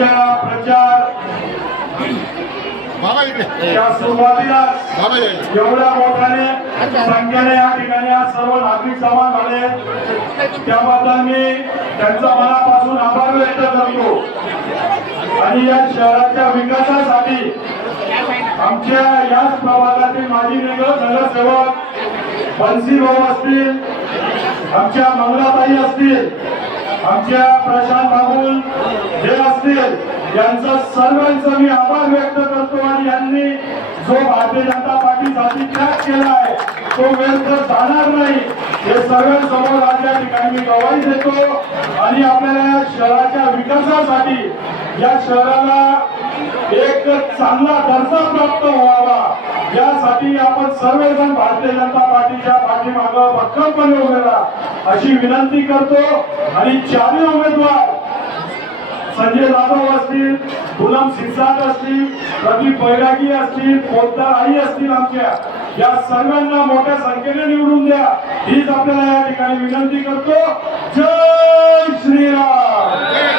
आमच्या प्रचार या सुरुवातीला एवढ्या मोठ्याने संख्येने या ठिकाणी आज सर्व नागरिक जमा झाले त्याबद्दल मी त्यांचा मनापासून आभार व्यक्त करतो। आणि या शहराच्या विकासासाठी आमच्या याच प्रभागातील माजी नगरसेवक बंसी भाऊ असतील, आमच्या मंगलाताई असतील, आमच्या प्रशांत बाबुल हे असतील, यांचा सर्वांचा मी आभार व्यक्त करतो। आणि यांनी जो भारतीय जनता पार्टीसाठी त्याग केला आहे तो व्यर्थ जाणार नाही हे सर्वांसमोर आज या ठिकाणी मी गवाही देतो। आणि आपल्याला या शहराच्या विकासासाठी या शहराला एक चांगला दर्जा प्राप्त व्हावा यासाठी आपण सर्वजण भारतीय जनता पार्टीच्या पाठीमागे भक्कमपणे उभे राहा अशी विनंती करतो। आणि चारही उमेदवार संजय जाधव असतील, गुलाम सिरसाट असतील, प्रदीप बैरागी असतील, पोतदार आई असतील, आमच्या या सर्वांना मोठ्या संख्येने निवडून द्या हीच आपल्याला या ठिकाणी विनंती करतो। जय श्रीराम।